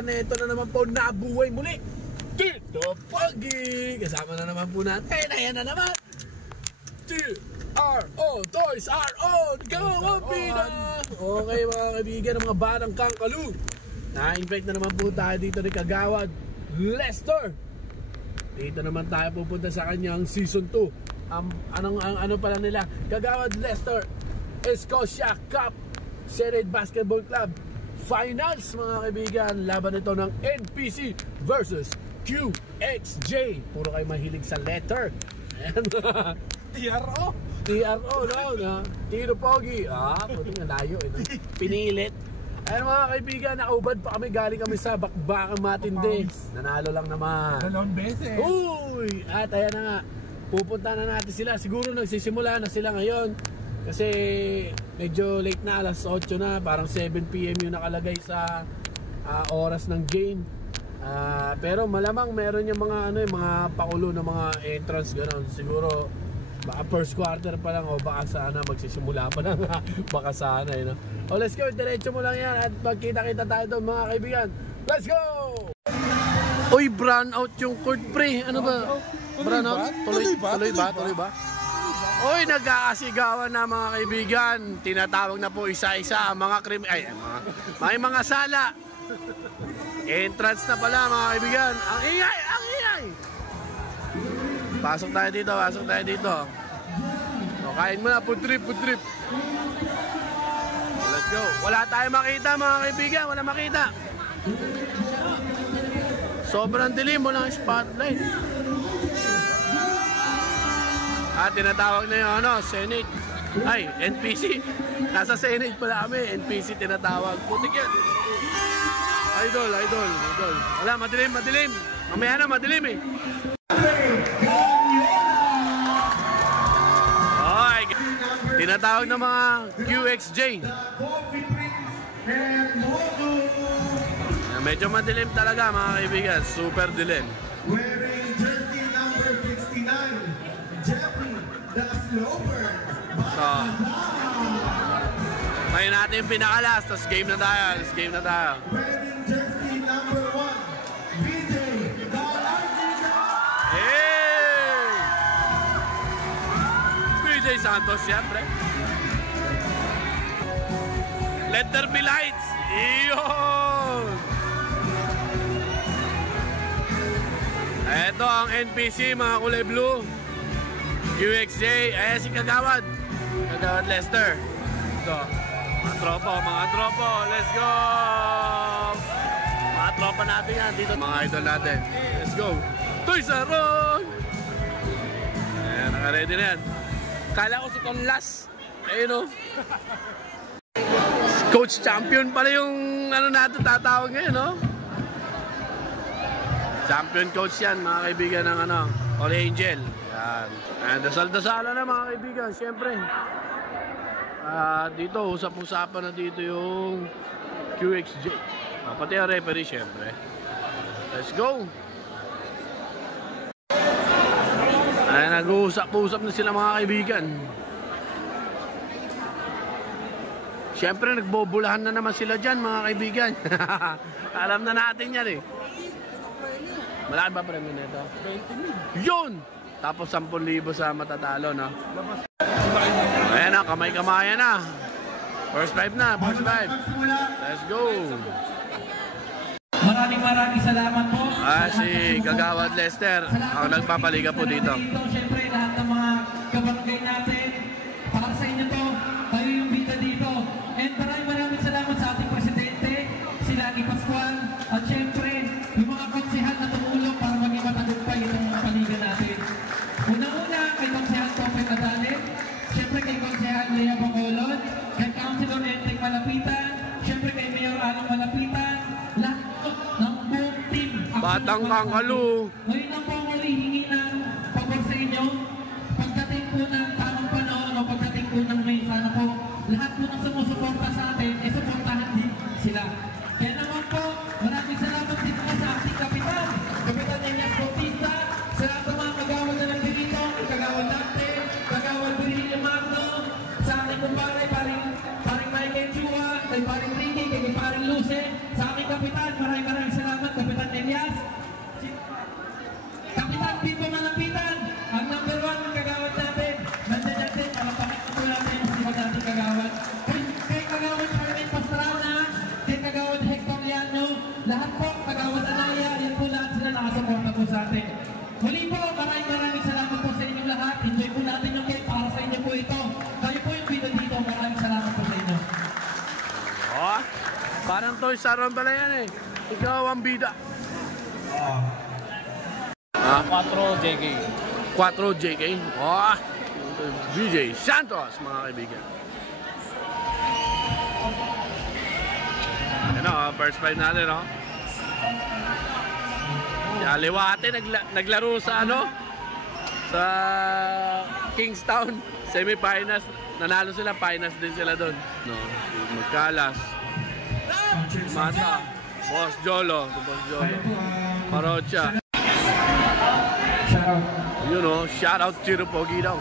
kaibigan, ito na naman po nabuhay muli Tito Pogi. Kasama na naman po natin, ayan na naman TRO, Toys R On, go Pina. Okay mga kaibigan, ng mga batang Kangkalu, na-invite na naman po tayo dito ni Kagawad Lester. Dito naman tayo pupunta sa kanyang season 2. Ano pala nila, Kagawad Lester Escocia Cup Series Basketball Club Finals mga kaibigan. Laban ito ng NPC versus QXJ. Puro kayo mahilig sa letter. TRO no? Tito Pogi. Puti nga layo pinilit. Ayun mga kaibigan, nakaubad pa kami, galing kami sa bakbakang matindi. Nanalo lang naman. 2 beses. Uy! At ayan na nga, pupunta na natin sila. Siguro nagsisimula na sila ngayon. Kasi medyo late na, alas 8 na. Parang 7 PM yung nakalagay sa oras ng game. Pero malamang meron yung mga, mga pakulo ng mga entrance gano'n. Siguro baka first quarter pa lang o baka sana magsisimula pa lang. Baka sana no? O let's go, diretso mo lang yan at magkita-kita tayo doon mga kaibigan. Let's go! Uy, brown out yung court pre. Ano ba? Brown out? Tuloy ba? Uy, nagkakasigawan na mga kaibigan. Tinatawag na po isa-isa ang mga may mga sala. Entrance na pala mga kaibigan. Ang ingay! Pasok tayo dito. O, kain mo na, food trip. Let's go. Wala tayong makita mga kaibigan, wala makita. Sobrang dilim, walang spotlight. Tinatawag na yung Senate. Ay, NPC. Nasa Senate pala kami, NPC tinatawag. Putik yan. Idol. Wala, madilim. Mamaya na, madilim eh. Okay, tinatawag ng mga QXJ. Medyo madilim talaga mga kaibigan, super dilim. Wearing jersey number 69, Jeffrey the Sloper. Ngayon natin pinakalas, tapos game na tayo. Wearing jersey number 1, BJ the Artista. BJ Santos siyempre. Let there be lights. Iyon. Ito ang NPC mga kulay blue. QXJ, si Kagawad Lester. Ito, mga tropo, let's go. Mga tropa natin yan dito, mga idol natin. Let's go. Toys R On. Ayan, naka-ready na yan. Kala ko si Conlas. Ayun o. Coach champion pala yung natin tatawag ngayon, no? Champion coach yan, mga kaibigan ng All Angel. Yan. And dasal-dasalan na mga kaibigan, siyempre. Dito, usap-usapan na dito yung QXJ. Pati ang referee, siyempre. Let's go! Ay, nag-uusap-usap na sila mga kaibigan. Siyempre, nagbobulahan na naman sila dyan, mga kaibigan. Alam na natin yan eh. Malaki ba premyo nito? 20,000. Yun! Tapos 10,000 sa matatalo, no? Ayan na, kamay-kamayan na. First 5 na, first 5. Let's go! Maraming salamat po. Si Kagawad Lester ang nagpapaliga po dito. Siyempre, lahat ng mga kabarangay natin, para sa inyo to, tayo yung bida dito. And maraming salamat sa ating presidente, si Lagi Pascual, at siyempre, yung mga konsehal na tumulong para maging matagumpay itong mga paliga natin. Una-una, kay Konsehal Topet Adale, siyempre kay Konsehal Lea Bacolod, kay Councilor Entek Malapitan, siyempre kay Mayor Along Malapitan, lahat ng buong team. Batang Kangkalu. Ngayon na po ako hihingi ng pabor sa inyo. Pagdating po ng tamang panahon o pagdating po ng may sana po, lahat po ng sumusuporta sa atin, suportahan din sila. Kaya naman po, maraming salamat din po sa ating kapitan, Kapitan Elias Bautista, sa lahat ng mga kagawad na nagdito, Kagawad Dante, Kagawad Virgilio Magno, sa ating kumpare, paring Mike Chua, kay paring Ricky, kay paring Luce, sa aking kapitan, maraming Parang Toys R Us pala yan eh. Ikaw ang bida. 4 JK. 4 JK. Oh, VJ Santos, mga kaibigan. Ano, first fight natin, no? Si Aliwate naglaro sa ano? Sa Kingstown semi-finals. Nanalo sila, finals din sila doon. No, si Magkalas, Mata, Boss Jolo, Parocha. You know, shout out Chiro Pogi daw.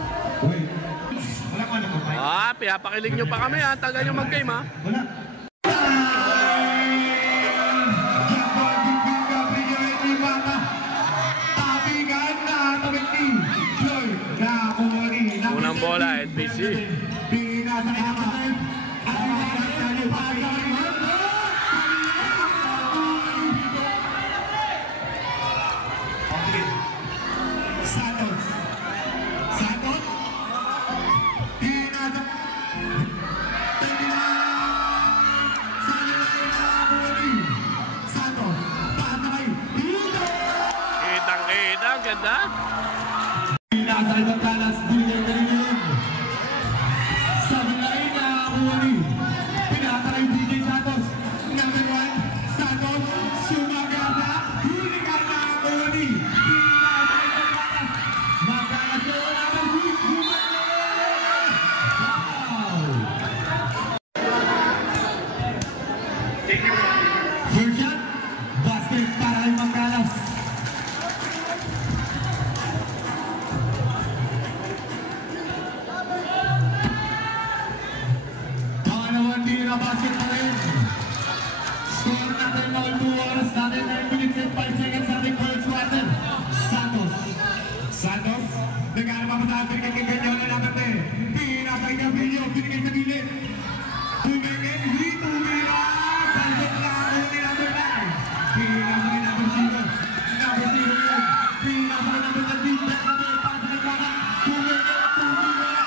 Piyapakilig nyo pa kami ha. Tagal nyo mag-game ha. Unang bola, NPC. Ganda. Pinatay Magkalas, binigay na rin yun. Sa bilay na Kuwani. Pinatay DJ Santos. Number 1, Santos. Sumagana. Huli ka na Kuwani. Pinatay Magkalas. Magkalas na wala ng wow! First shot. Basket para kay Magkalas. Basket pa rin. Score natin all 2 oras natin. 9 minutes and 5 seconds natin first quarter. Santos. Santos. Nagkano pa sa atin kay Ganyo na natin. Pinapay na video. Binigay sa bilit. Tumingin. Tumira. Basket lang. Uli number 9. Pinapay number 0. Number 0 yun. Pinapay number 13. Number 5. Tumingin. Tumira.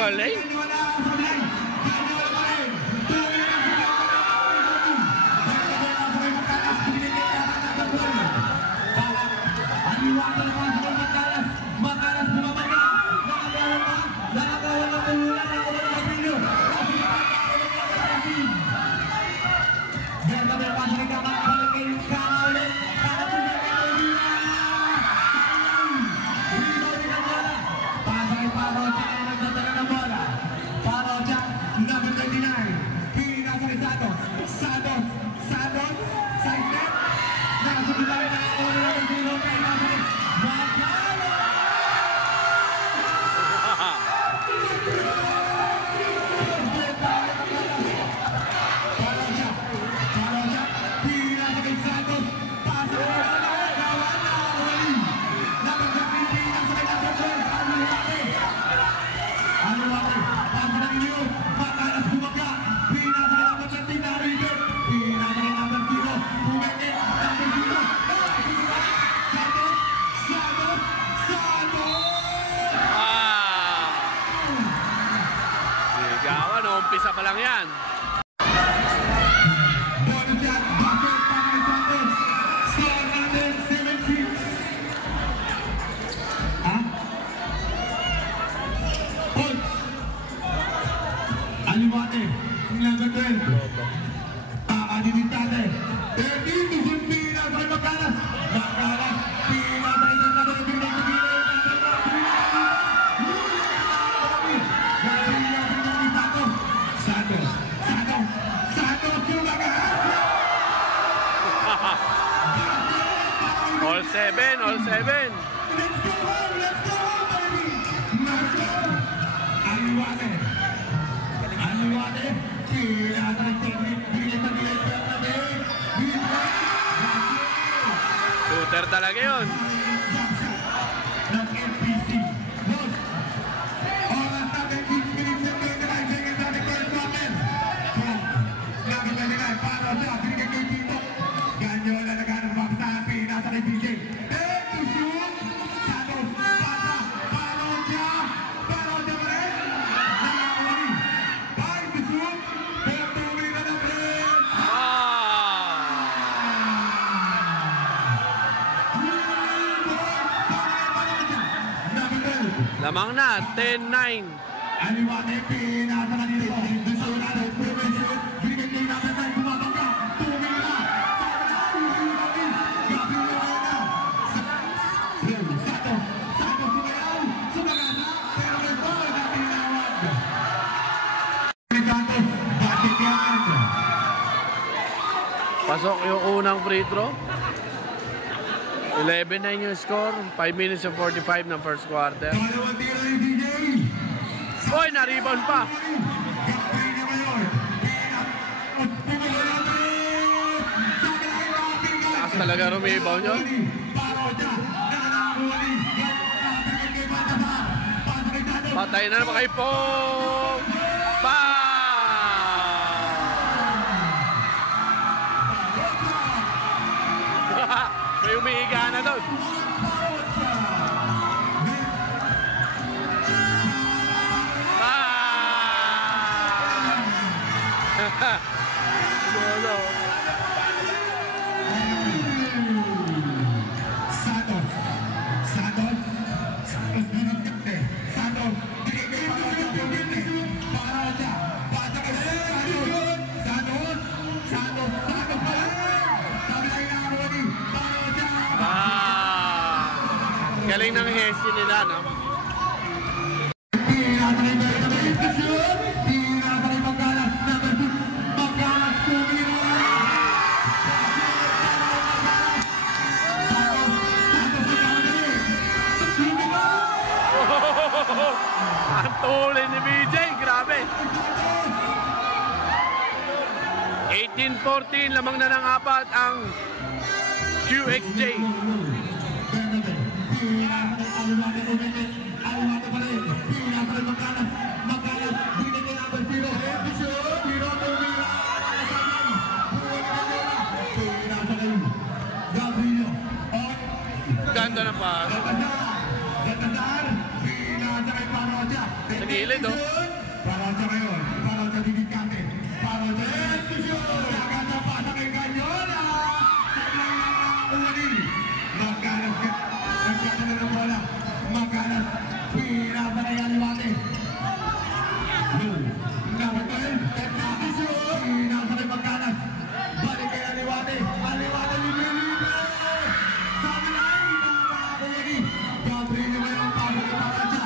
Galing. Umpisa pa lang yan. Aliwate, number 12. Adinitate. Dito yung Pina sa Magkalas. Magkalas, Pina sa isang na doon. All 7, all 7. Let's go, baby! Aliwate. Aliwate. Pina sa technique. Shooter talaga yun. Ng NPC. Boss. Oras natin 6 minutes and 29 seconds natin first quarter. Lagi ba nila? Para sa binigay kay Tito. Ganyo na naghanap pa Lamang na, 10-9. Aliwate, pinasa na dito. Desyon natin, prevention. Binigay natin tayo, bumabangga. Tumira. Gabriel Lorena. Santos sumayaw. Sumagana. Pero may ball na tinawag. Santos, bakit yan? Pasok yung unang free throw. 11-9 yung score. 5 minutes and 45 ng first quarter. Dalawang tira ni DJ. Oy, na-rebound pa. Taas talaga rumi-rebound yun. Patay na naman kay Pong. May umihiga na doon. Lolo. Santos binigay Santos binigay para siya bata ka Santos galing ng hesi nila, no? Ang tuloy ni BJ, grabe. 18-14, lamang na ng apat ang QXJ. Ganda na pa. Sa gilid, oh. Parada ngayon, parada didikate. Parada, gaganda pa sa kay Ganyola. Magalas ka. Nagkata na ng bola. Magalas. Pinasa na yan Liwate. Nabatay. Pinasa na Magalas. Balik kay Liwate. Liwate libre-libre. Sabi na ay nakakawagi. Gabriel ngayon pasok ng Parada.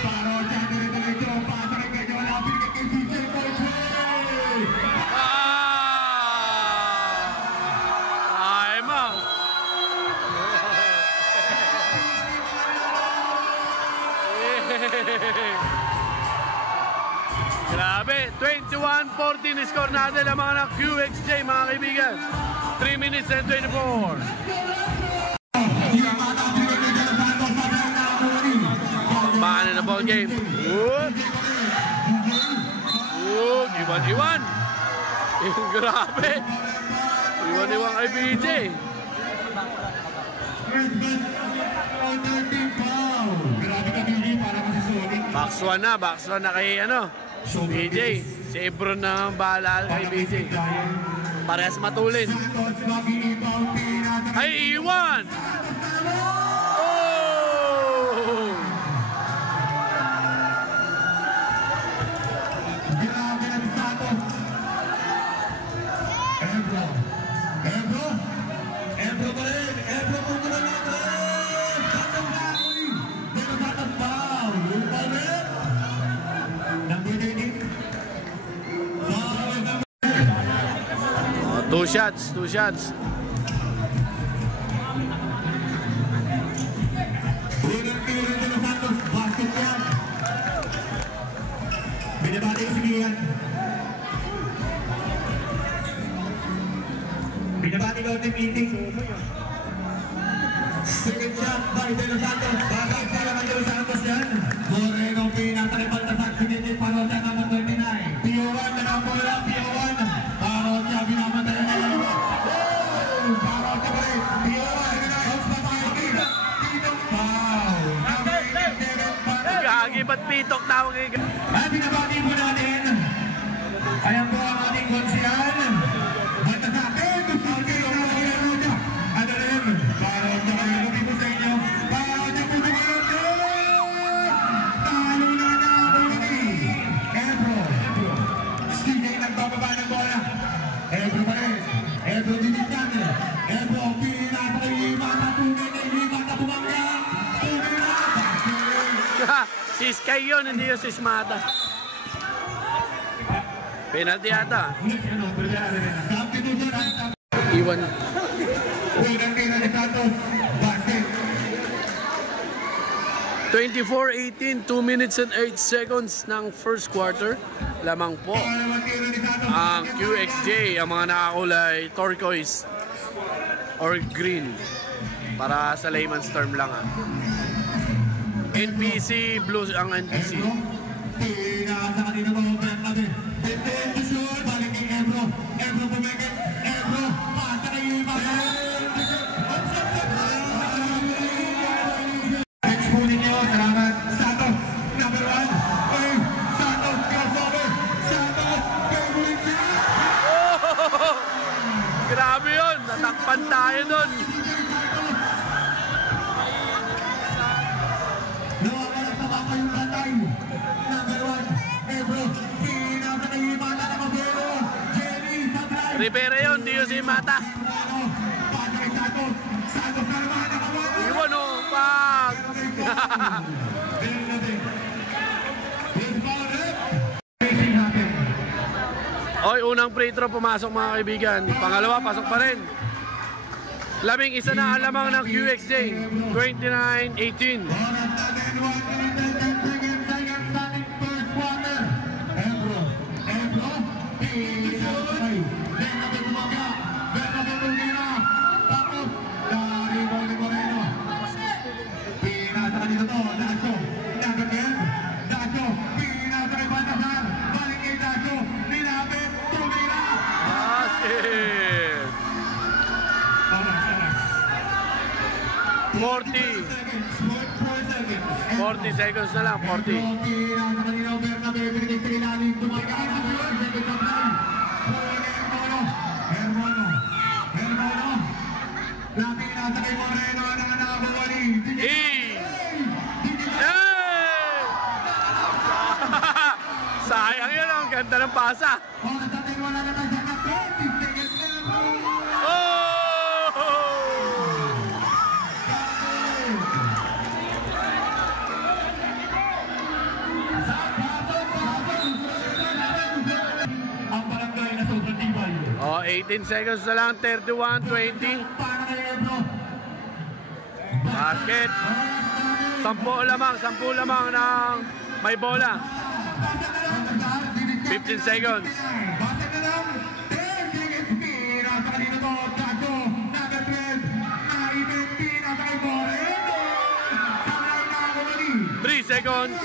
Parada dire-diretso. Pasok kay Ganyola. Binigay kay DJ Boyce. Grabe, 21-14 score natin ang mga QXJ, mga kaibigan. 3 minutes and 24. Paano na ball game? Iwan-iwan. Grabe. Iwan-iwan kay BJ. Box 1 na kay BJ. Si Ebron na bahala kay BJ. Parehas matulin. Ay, iwan! Oh! Grabe na si Santos. Ebro pa rin. Ebro punto na natin. Santos na huli. Pero Santos foul. Yung pa rin. Nagbidinig. Two shots. Unang tiro nila Santos. Basket yan. Binabati ko si Gian. Binabati ko ng meeting. Second shot by De Los Santos. Bakit sila ng De Los Santos yan? Moreno pinatalipal na saksinin Parota naman 29. P.O.1 na bola. P.O.1. Parota binamatay na yan. Parota pa rin. P.O.1. House pa tayo dito. Foul. Gagi, ba't pitok tawag kay... At binabati po natin. Ayan po ang ating konsyal. At sa akin, ang kayo na Parota. Ano rin? Parota kayo. Lagi po sa inyo. Parota po sa kayo. Ebro pa rin. Ebro dinigyan. Ebro, pinatay-iman at tunay na iliman na bumangga. Tunay na. Si Sky yun, hindi yun si Smata. Penalty yata. Iwan. Unang tira ni Santos. Basket. 24-18, 2 minutes and 8 seconds ng first quarter. Lamang po ang QXJ, ang mga nakakulay turquoise or green. Para sa layman's term lang ha. NPC, blue ang NPC. Pinasa kanina mo, Bernabe. Detention, balik kay Ebro. Ebro pumikit. Ebro, pasa na yung iba. Next po ninyo, salamat. Santos, number 1. Ay, Santos, crossover. Santos, favorite niya. Oh! Grabe yun, natakpan tayo dun. Nawawala sa baka yung batay. Number 1, Ebro. Pinasa na yung iba na Mabero. Jenny, Sabray. Rivera yun, di yun si Mata. Pasa kay Santos. Santos na naman, nakawala. Iwan o, pag! Oy, unang free throw pumasok mga kaibigan. Pangalawa, pasok pa rin. 11 na ang lamang ng QXJ. 29-18. Basket! 40 seconds na lang, 40. Sayang yun, ang ganda ng pasa. Oh, 18 seconds na lang, 31-20. Basket. 10 lamang ng may bola. 15 seconds. Seconds.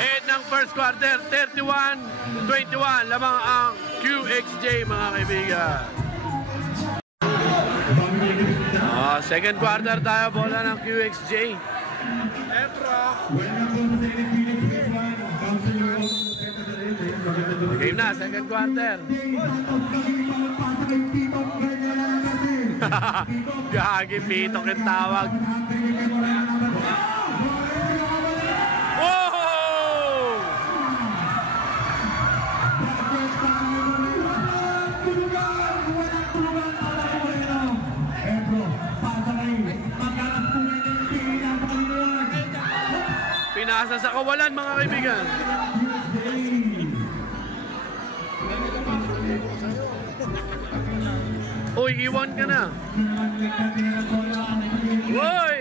End ng first quarter, 31-21 lamang ang QXJ mga kaibigan. Second quarter tayo, bola ng QXJ. Game na, second quarter. Gagi, pitok yung tawag. Oh! Pinasa sa kawalan mga kaibigan. Uy, iwan ka na. Uy!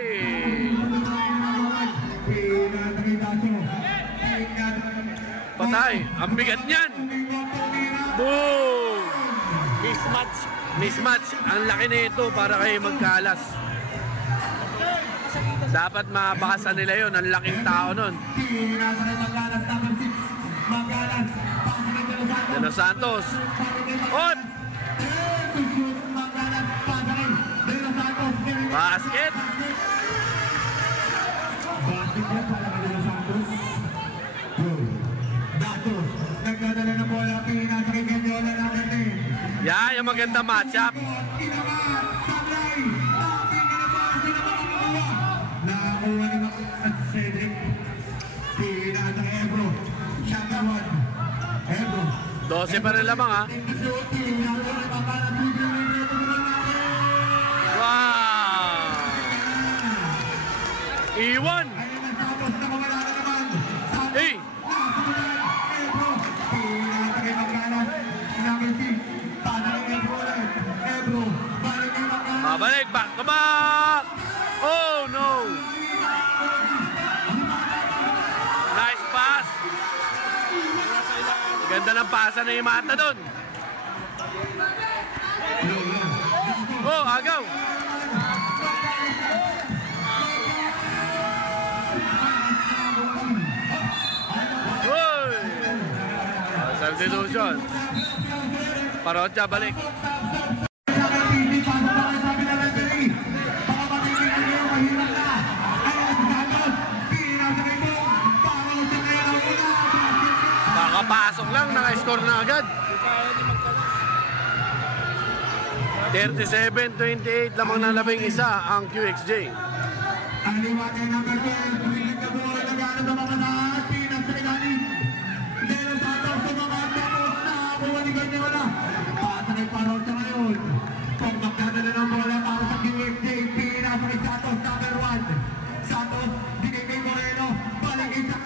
Patay. Ang bigat niyan. Boom! Mismatch. Mismatch. Ang laki na ito para kayo magkalas. Dapat mabasa nila yun. Ang laking tao nun. De Los Santos. Oh! Basket. Yeah, yung maganda matchup. Cedric. Ebro. Number 1. Ebro. 12 pa rin lamang ha. Wow! Iwan! Hey! Babalik, back to back! Oh no! Nice pass! Ganda ng pasa na Imata doon. Oh, agaw! Uy! Substitution. Parotya, balik. Kakapasok lang, naka-score na agad. 37-28 lamang na labing isa ang QXJ. Aliwate number 12, tumilig na buhay na gano'n na mamataas, pinagsagali. Delo Santos sa mga tapos na buwaligan niya wala. Patanay Parotya ngayon. Kung magdadala ng bola para sa QXJ, pinasakay Santos number 1. Santos, bigay kay Moreno, baligay sa...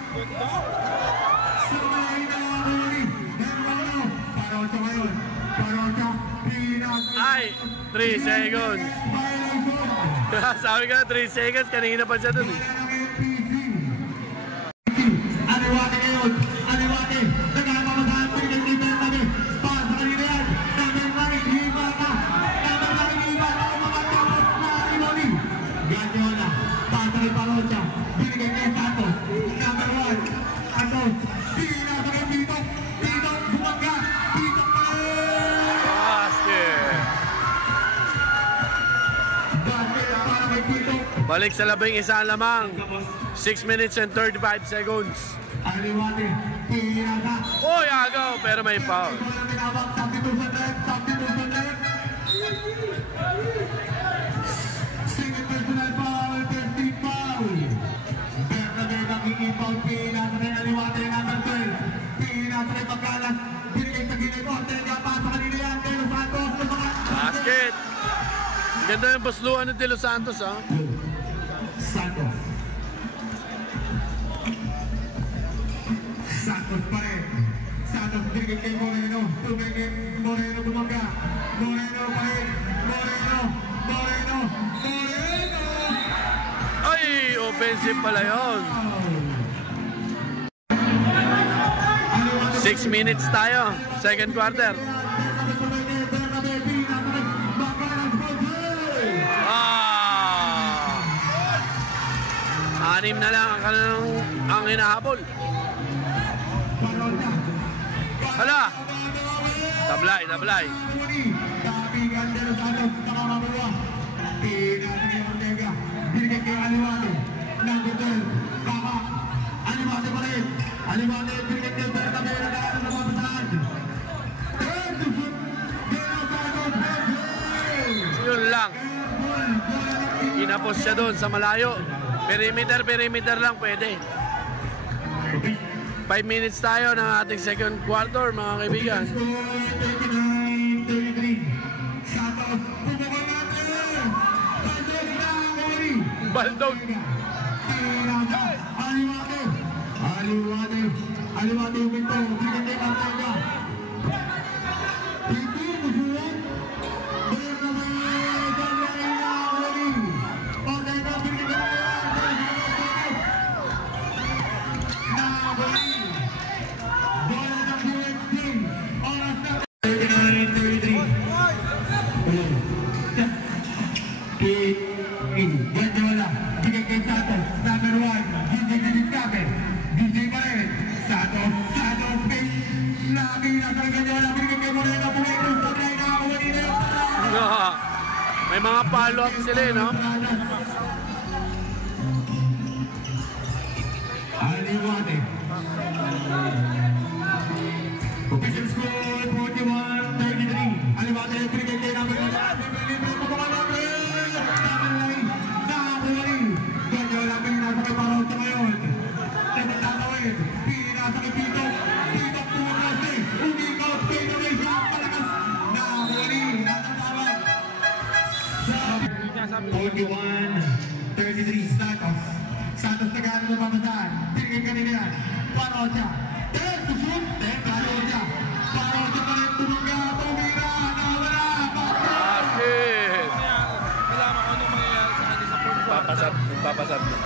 Sumay na mga buwali. Hermano, Parotya ngayon. Parotya, pinasakay. Ay, 3 seconds. Sabi ka 3 seconds, kanina pa siya dun. Aliwate ngayon, Aliwate, nagkakamagaan po yung dito yung tabi. Pass sa kanina yan, number 9, Ibata. Number 9, Ibata, umamatapos na Imoni. Ganyola, pass sa kay Parotya, binigay kay Santos. Number 1, Santos, pinasakay dito, dito, bumangga, dito pa rin. Basket. Basket para kay Tito. Balik sa labing isa lamang. 6 minutes and 35 seconds. Aliwate, pinasa. Oy, agaw, pero may foul. Second personal foul, 30 foul. Bernabe magiging foul, pinasa rin Aliwate number 12. Pinasa rin pagkalas, binigay sa gilid. Ortega pa sa kanila yan, Delo Santos. Basket. Ganda yung basluan ng Delo Santos ha. Santos. Santos pa rin. Santos binigay kay Moreno. Tumingin. Moreno bumangga. Moreno pa rin. Moreno. Moreno. Moreno. Ay, offensive pala yun. 6 minutes tayo. Second quarter. Anim na lang ang hinahabol. Hala! Tablay, tablay. Yun lang. Kinapos siya doon sa malayo. Perimeter lang pwede. 5 minutes tayo ng ating second quarter mga kaibigan. Baldog. Aliwate uminto. Binigay ang taga. Hindi musulan. Ganyola, bigay kay Santos, number 1, DJ Didiscape, DJ Pared, Santos, Pink, lagi na sa Ganyola, bigay kay Moreno, bumikros, patay na ako kanina yung May mga follow-up sila no? Aliwate. Official score, 41-33. Aliwate, bigay kay number 1, Ganyola, pinasa kay Parotya ngayon. Tinatawid, Parocha. 10 to shoot. 10 Parocha. Parocha pa rin tumira. Nawala. Basket! Kailangan ko anong mangyayari sa kanila sa fourth quarter. Papasat na.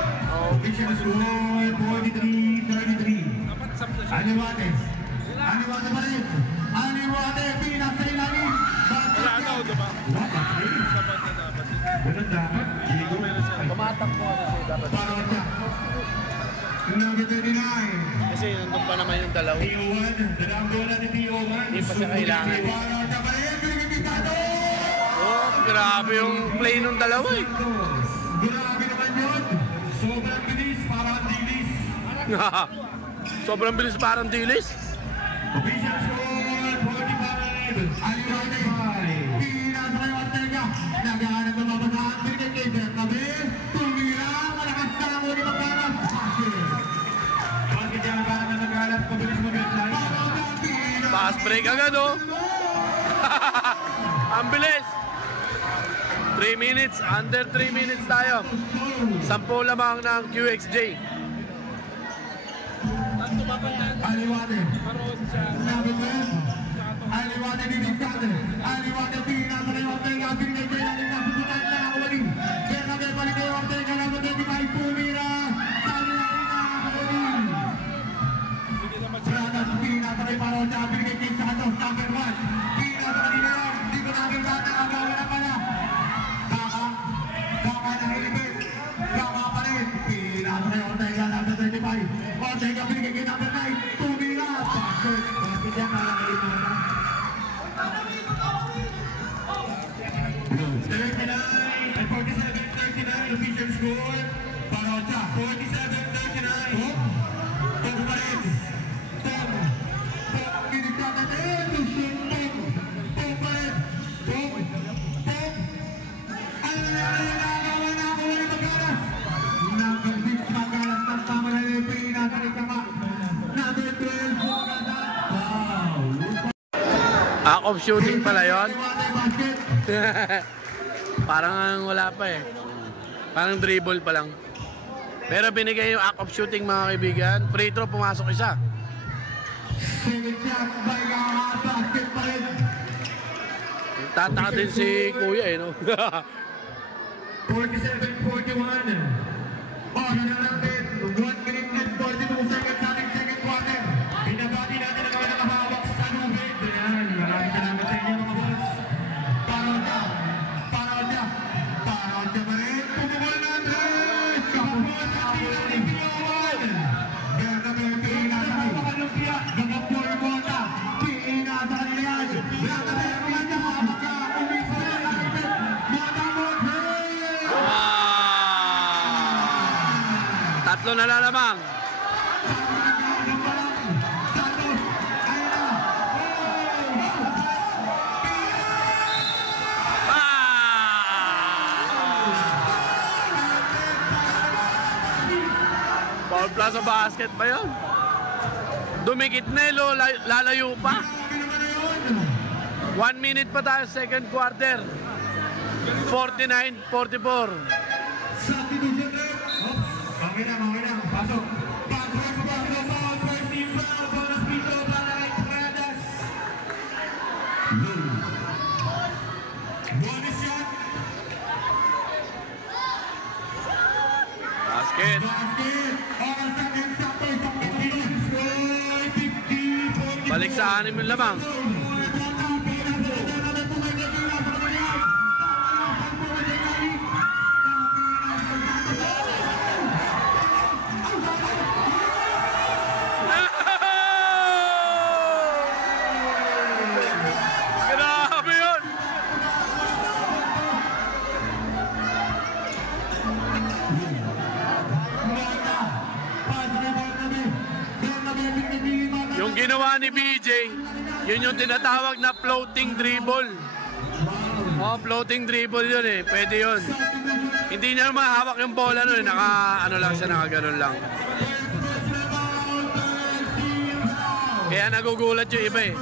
Official score 43-33. Dapat sub na siya. Aliwates pa rin. Aliwates, pinasailalim. Wala na, diba? Dapat. Ganun dapat. Diego. Tumatak po kasi dapat. Parocha. Number 39. Kasi nandun pa naman yung dalaw. T01. Dalawang bola ni T01. Hindi pa siya kailangan. Parocha pa rin. Pinagkikitado. Oh, grabe yung play nung dalawa eh. Grabe naman yun. Sobrang bilis. Parang dilis. Sobrang bilis parang dilis. Official score 45. Aliwates. Pinasay Ortega. Naghahanap ng mabataan. Pinagkay Bernabe. Tumira. Malakas na ang uli magkalas. Bakit yan para na nagkalas? Pabilis mag-reply. Pass break agad oh. Ang bilis. 3 minutes. Under 3 minutes tayo. 10 lamang ng QXJ. Ang tumapagdan. Aliwates. Paroon siya. Number 12. Aliwates bibigkate. Aliwates pinasay Ortega. Pinagkay natin na susunod na ang uli. Bernabe balik kay Ortega. Number 25. Tumira. Salilain na ang uli. Hindi naman siya. Bradas pinasay Parocha. Pinagkay kay Santos. Number 1. Pinasay nila. Di ko namin bata. Ang gawin pala. Kaka ng ilipit. Kaka pa rin. Pinasay Ortega. Number 25. Ortega pinagkay kay number 9. Tumira. Basket. Basket yan. Parang ilipit. 39 and 47-39 official score. Parocha 47-39. Tom pa rin. Tom. Kinigtata din. Tom pa rin. Tom. Ano nangyari na nagawa na ako ulit magkalas? Number 6 magkalas ng tama na yung pinatarik naman. Number 12 maganda. Wow. Act of shooting pala yun. Basket. Parang wala pa eh. Parang dribble pa lang. Pero binigay yung act of shooting mga kaibigan. Free throw pumasok isa. Second shot by Kaka. Basket pa rin. Tataka din si Kuya eh no. 47-41. Oras na natin. 1 minute and 42 seconds ating second quarter. Binabati natin ang mga nakahawak sa nubid. Ayan, maraming salamat sa inyo mga boss. Parocha. Parocha. Parocha pa rin. Pumukul na Andres. Kapapos ang tira ni P01. Bernabe pinasay. Makalumpia. Gagapur Mota. Pinasay nila yan. Bernabe pinasay. Maka-umisay. Mota Mota. Tatlo na lamang. Foul plus sa basket ba yun? Dumikit na ilo, lalayo pa. 1 minute pa tayo second quarter. 49-44. Substitution rep. Okay na. Pasok. Pasok sa basket. Foul. First team foul. Bonus free throw para kay Bradas. Bonus shot. Basket. Basket. Oras na din sa first of the season. Score 50-44. Balik sa 6 yung lamang. Grabe yun! Yung ginawa ni BJ, yun yung tinatawag na floating dribble. Oh, floating dribble yun eh. Pwede yun. Hindi niya mahawak yung bola nun. Naka, ano lang siya, naka ganun lang. Kaya nagugulat yung iba eh.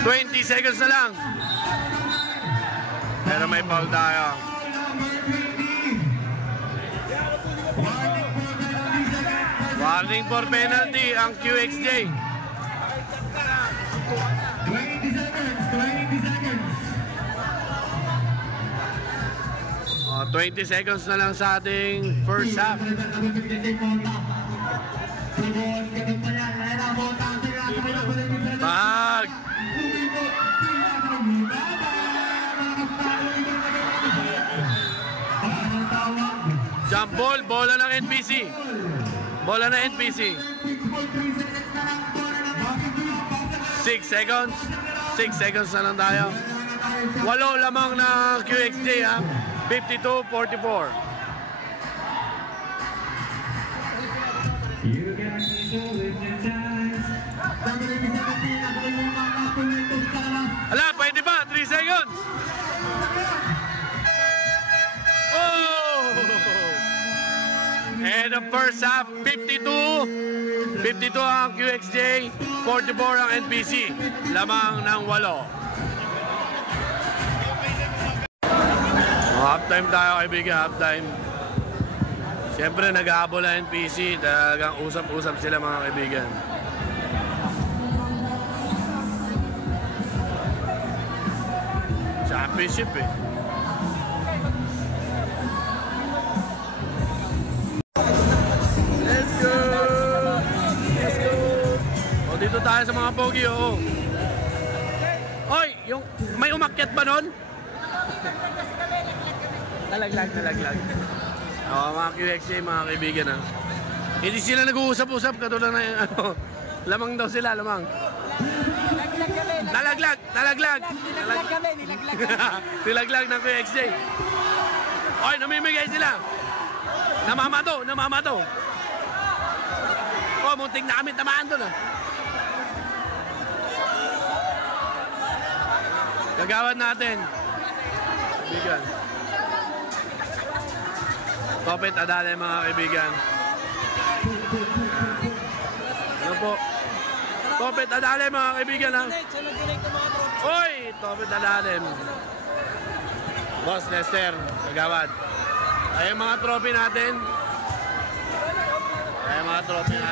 20 seconds na lang. Pero may foul tayo. Warning for penalty ang QXJ. 20 seconds, 20 seconds. 20 seconds na lang sa ating first half. Bag! Jump ball, bola ng NPC. Bola ng NPC. 6 seconds. 6 seconds na lang tayo. 8 lamang na QXJ ha. 52-44. Ala, pwede ba? 3 seconds. Oh! And the first half, 52 ang QXJ, 44 ang NPC. Lamang ng 8. Halftime tayo kaibigan, halftime. Siyempre nag-aabol ang NPC, talagang usap-usap sila mga kaibigan. Championship eh. Let's go! Let's go! O dito tayo sa mga pogi, oo. Oy, yung may umakyat ba nun? Nalaglag. Oo, mga QXJ, mga kaibigan ha. Hindi sila nag-uusap-usap, katulad na yung ano. Lamang daw sila, lamang. Nalaglag kami. Nilaglag ng QXJ. Oy, namimigay sila. Namamato. Oh, muntik na kami tamaan doon ah. Gagawad natin. Kaibigan. Topet Adale mga kaibigan. Ano po? Topet Adale mga kaibigan ha. Oy! Topet Adale. Boss Lester, kagawad. Ay mga trophy natin.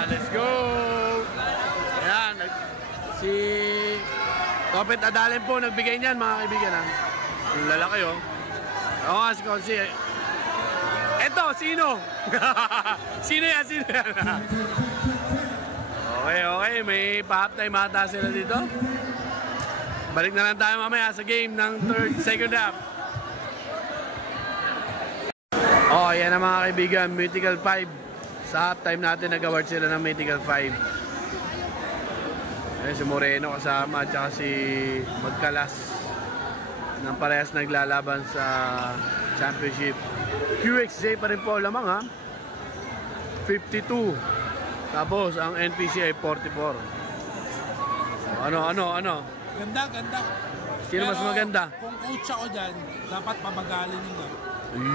Let's go! Ayan. Si Topet Adale po nagbigay niyan mga kaibigan ha. Yung lalaki oh. Oo nga si Consi. Eto, sino? Sino yan? Okay, may pa-halftime ata sila dito. Balik na lang tayo mamaya sa game ng second half. Oh, yan ang mga kaibigan, Mythical 5. Sa halftime natin nag-award sila ng Mythical 5. Ayan, si Moreno kasama at saka si Magkalas nang parehas naglalaban sa championship. QXJ pa rin po lamang ha. 52. Tapos ang NPC ay 44. Ano? Ganda. Sino mas maganda? Kung coach ako dyan, dapat pabagalin nila.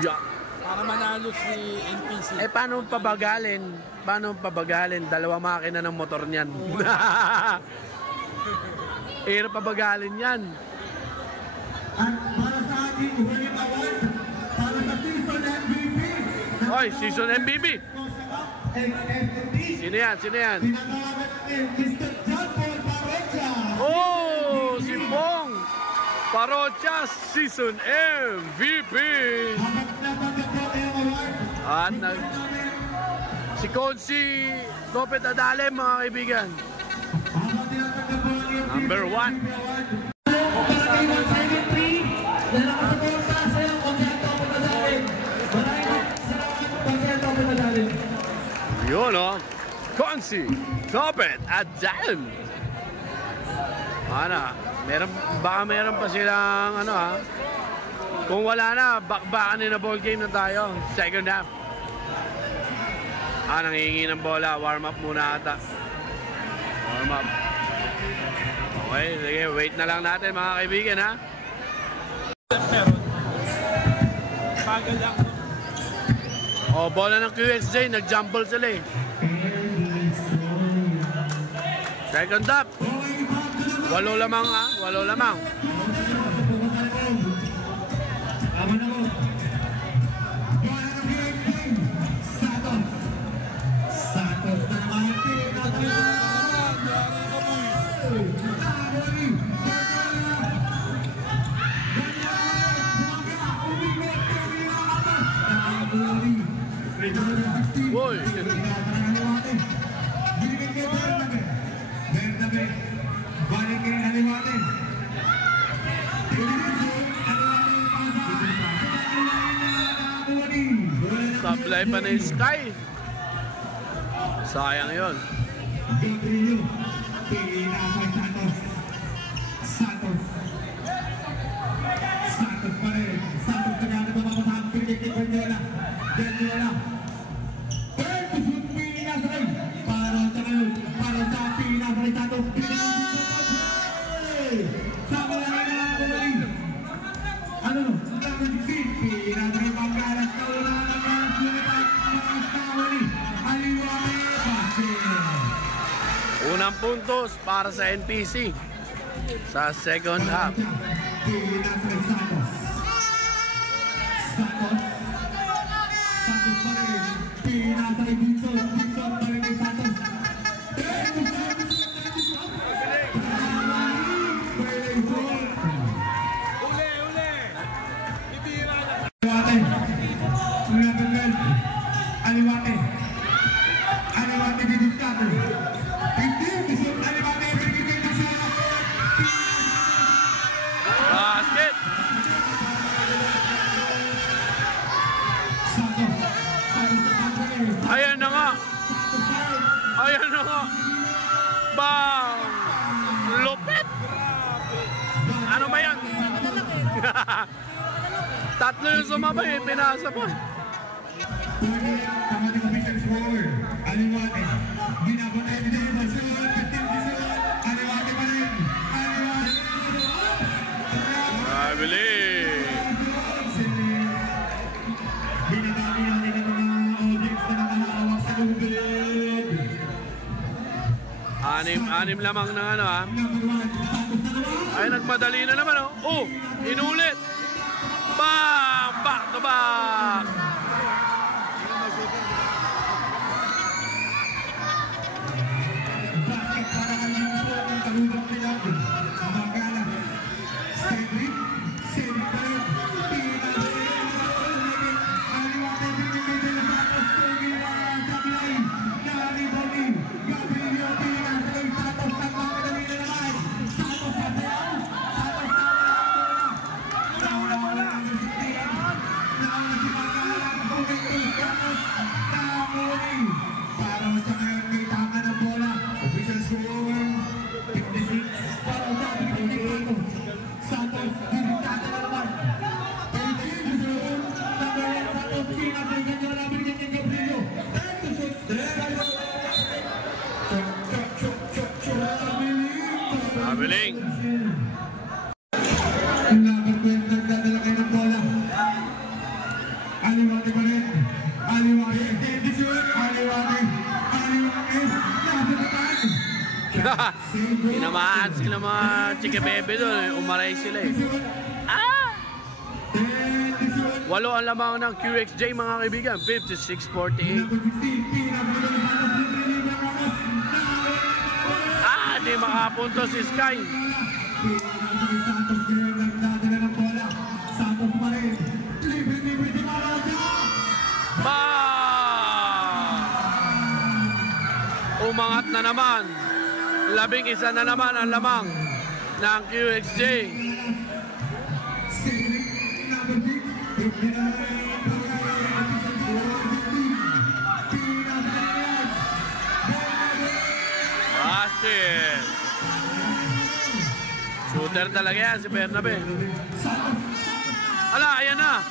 Yeah. Para manalo si NPC. Eh paano pabagalin? Dalawa makina ng motor niyan. Hirap pabagalin yan. At para sa ating winning award, para sa season MVP. Oy, season MVP. Sino yan? Tinatawagan natin Mr. John Paul Parocha. Oh, si Bong Parocha, season MVP. At si Consi Topet Adale mga kaibigan. Number 1. Yun o, Consi Topet Adale. Baka meron pa silang ano ha. Kung wala na, bakbakan na ball game na tayo. Second half. Nangihingi ng bola. Warm up muna ata. Warm up. Okay, sige. Wait na lang natin mga kaibigan ha. Meron. Bagal lang. Oh, bola ng QXJ. Nag-jumble sila eh. Second half. 8 lamang ha. 8 lamang. Sablay pa na yung Sky. Sayang yun. Gabriel, pinasay Santos. Santos pa rin. Santos na gano'n ba mapasang pinigit ko nyo na. Ganyan na. Pero kusut pinasay. Para sa ngayon. Para sa pinasay Santos. Sama na rin na bumalik. Ano no? Number 16. Pinasay pangkalat na wala na mga sumipat. Mga tawali. Aliwari. Unang puntos para sa NPC sa second half. Basket! Ayan na nga! Ayan na nga! Bang! Lupit! Ano ba yan? Tatlo yung sumabay, pinasa pa. Anim lamang ng ano ha. Ay nagmadali na naman oh. Oh, inulit. Bam! Back to back. Abiling. Tinamaan sila mga chikibebe doon. Umaray sila eh. Ah! 8 ang lamang ng QXJ mga kaibigan. 56-48. Di makapunto si Sky. Umangat na naman. 11 na naman ang lamang ng QXJ. Basket. Shooter talaga yan si Bernabe. Ala, ayan na.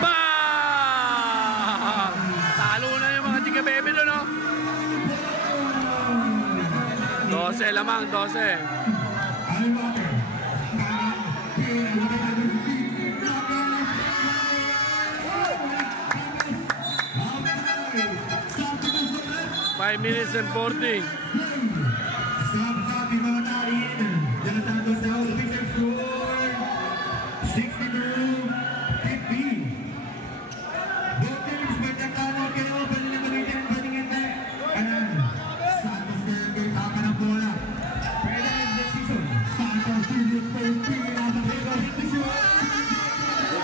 Bang! Talo na yung mga chikabebe doon, no? 12 lamang, 12. Five minutes and 40.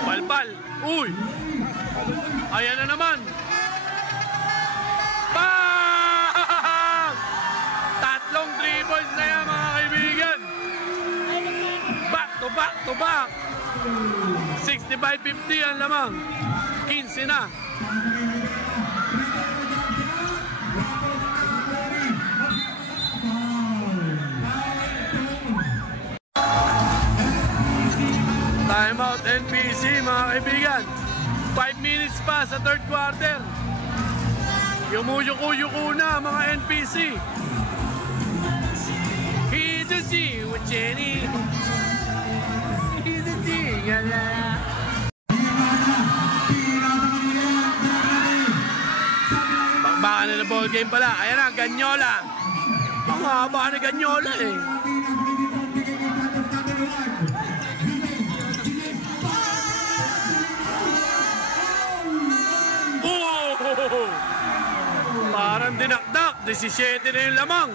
Balbal. Uy! Ayan na naman. Bang! Tatlong 3 points na yan mga kaibigan. Back to back to back. 65-50 ang lamang. 15 na. Time out NPC mga kaibigan. 5 minutes pa sa third quarter. Yumuyuko-yuko na mga NPC. He's a G with Jenny. He's a G. Bakbakan na ball game pala. Ayan na, Ganyola. Ang haba na Ganyola eh. Parang dinakdak, 17 na yung lamang.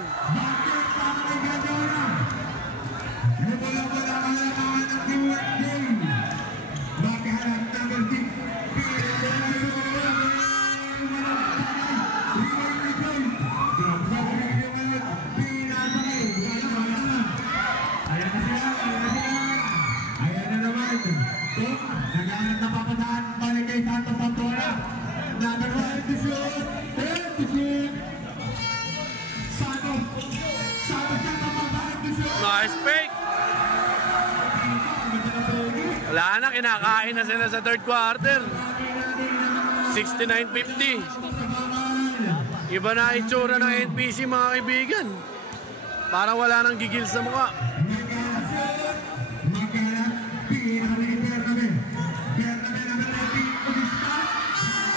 Nice fake. Wala na, kinakain na sila sa third quarter. 69-50. Iba na itsura ng NPC mga kaibigan. Parang wala nang gigil sa mukha.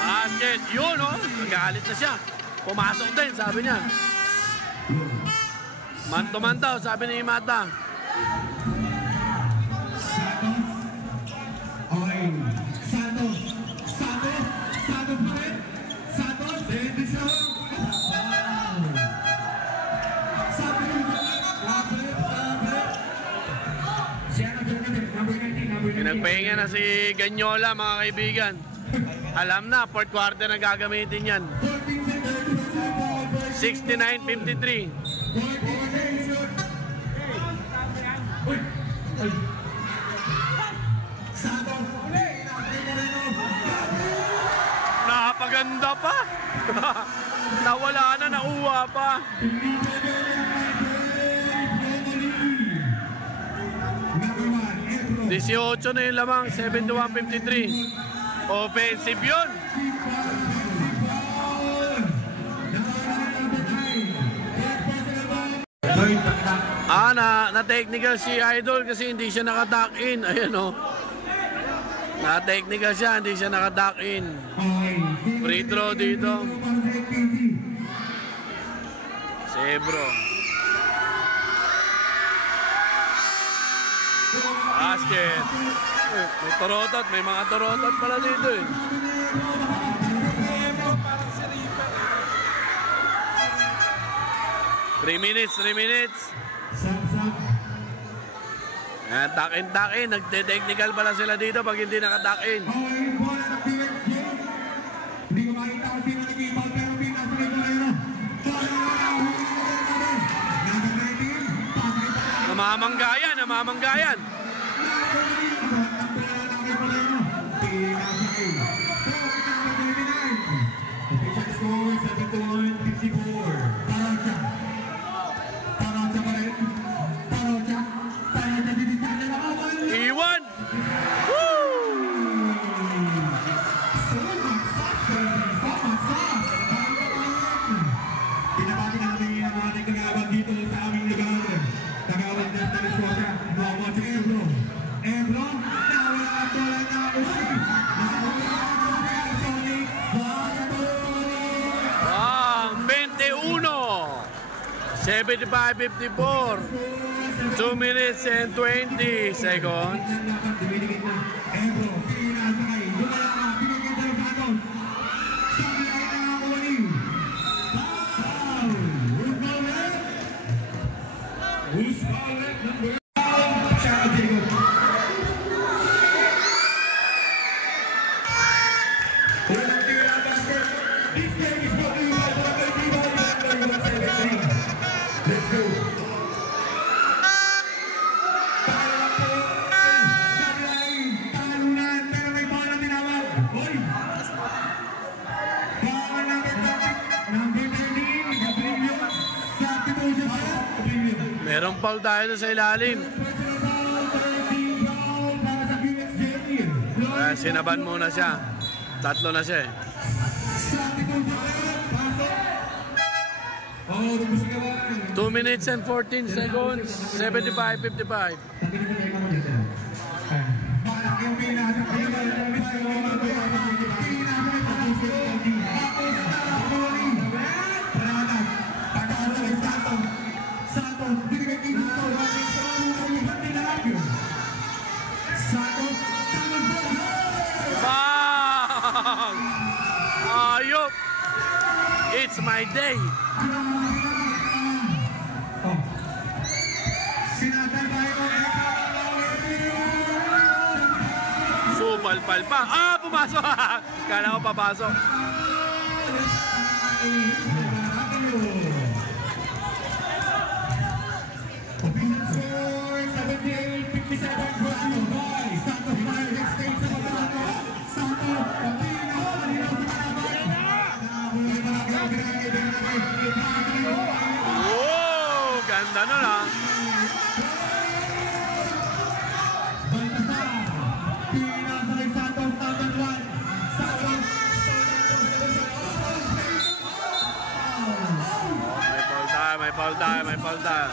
Basket, yun o. Nagalit na siya. Pumasok din, sabi niya. Man-to-man daw, sabi ni Mata. Okay, Santos pa rin. Santos, Edison. Pinagpahinga na si Ganyola mga kaibigan. Alam na, fourth quarter na gagamitin yan. 69-53. Nakapaganda pa. Nawala na, nauwa pa. 18 na yung lamang, 71-53. Offensive yun. Na-technical si Idol kasi hindi siya naka-tuck in. Ayan o. Na-technical siya, hindi siya naka-tuck in. Free throw dito. Sebro. Basket. May torotot, may mga torotot pala dito eh. Three minutes. Ayan, tuck in. Nagte-technical pala sila dito pag hindi naka-tuck in. Namamanggayan. Iwan! Pinabati namin ang ating kagawad dito sa aming lugar. Kagawad ng Taniswaka, Nuevo Ebro. Ebro, nawala at wala na ulit. Ah, 21. 75-54. 2 minutes and 20 seconds. Ebro, pinasakay. Lumala ka, binigyan ng Santos. Sabi ay nakakawali. Who's calling number? Shout out Diego. This game is brought to you by Barangay Tibay, number 173. Let's go. Para po. Tatlong foul tayo sa ilalim. Sinaban muna siya. Tatlo na siya eh. 2 minutes and 14 seconds. 75-55. Ayop! It's my day! Supalpal pa! Ah! Pumasok! Kala ko papasok. Oh, ganda nun ah. May foul tayo.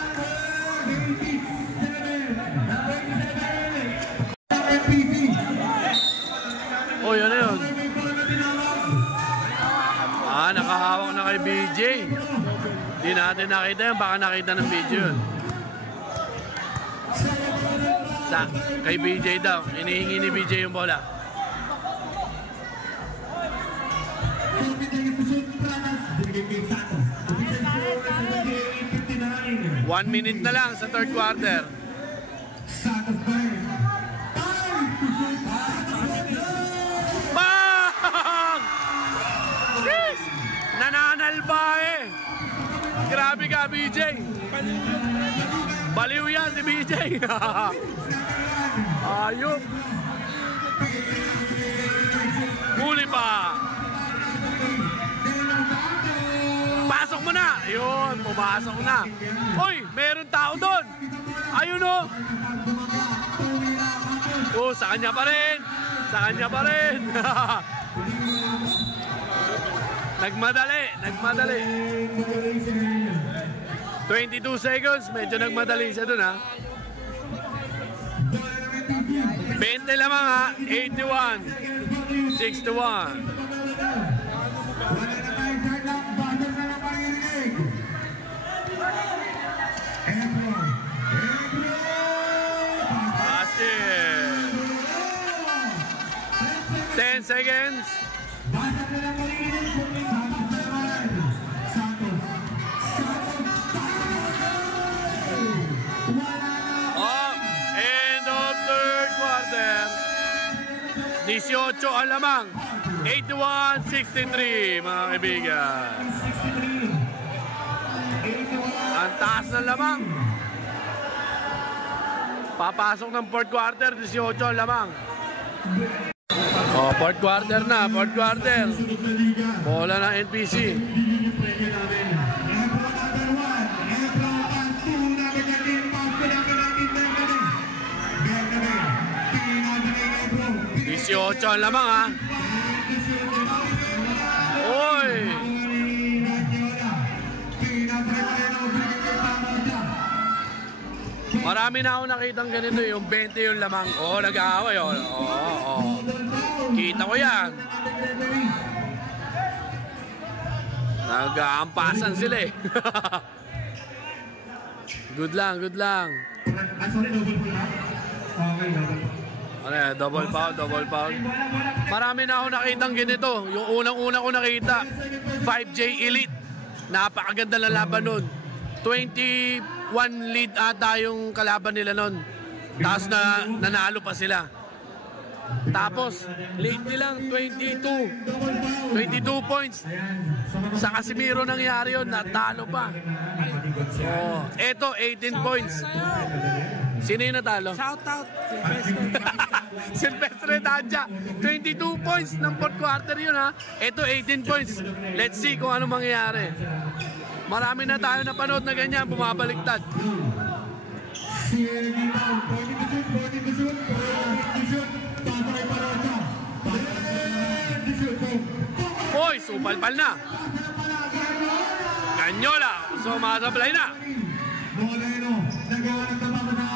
Oh, yun na yun. Nakahawak na kay BJ. Hindi natin nakita yun. Baka nakita ng video yun. Kay BJ daw. Inihingi ni BJ yung bola. One minute na lang sa third quarter. Bang! Yes! Nananalba eh. Grabe ka, BJ. Baliw yan si BJ. Ayop. Huli pa. Pasok mo na. Ayun, pumasok na. Hoy, meron tao doon. Ayun o. Oh, sa kanya pa rin. Sa kanya pa rin. Nagmadali. 22 seconds. Medyo nagmadali siya doon ha. 20 lamang ha. 81. 61. Basket. 10 seconds. End of third quarter. 18 ang lamang. 81-63 mga kaibigan. Ang taas ng lamang. Papasok ng fourth quarter, 18 ang lamang. Oh, fourth quarter na, fourth quarter. Bola ng NPC. Ocho ang lamang ha. Oy. Marami na ako nakitang ganito, yung 20 yung lamang. Oo, nag-aaway. Oo. Kita ko yan. Nag-aampasan sila eh. Good lang. Double foul. Marami na ako nakitang ganito. Yung unang-una ko nakita, 5J Elite. Napakaganda na laban nun. 21 lead ata yung kalaban nila nun. Tapos nanalo pa sila. Tapos, late nilang 22 points. Sa Casimiro nangyari yun, natalo pa. Oh, eto, 18 points. Sino yung natalo? Shoutout! Silvestre Tadja. 22 points ng fourth quarter yun ha. Ito 18 points. Let's see kung ano mangyayari. Marami na tayo napanood na ganyan, bumabaliktad. Si Lima, pwede to shoot, pwede to shoot, pwede to shoot. Tatay Parocha. Pwede to shoot. Hoy, supalpal na. Ganyola, sumasablay na. Moreno, naghahanap na mga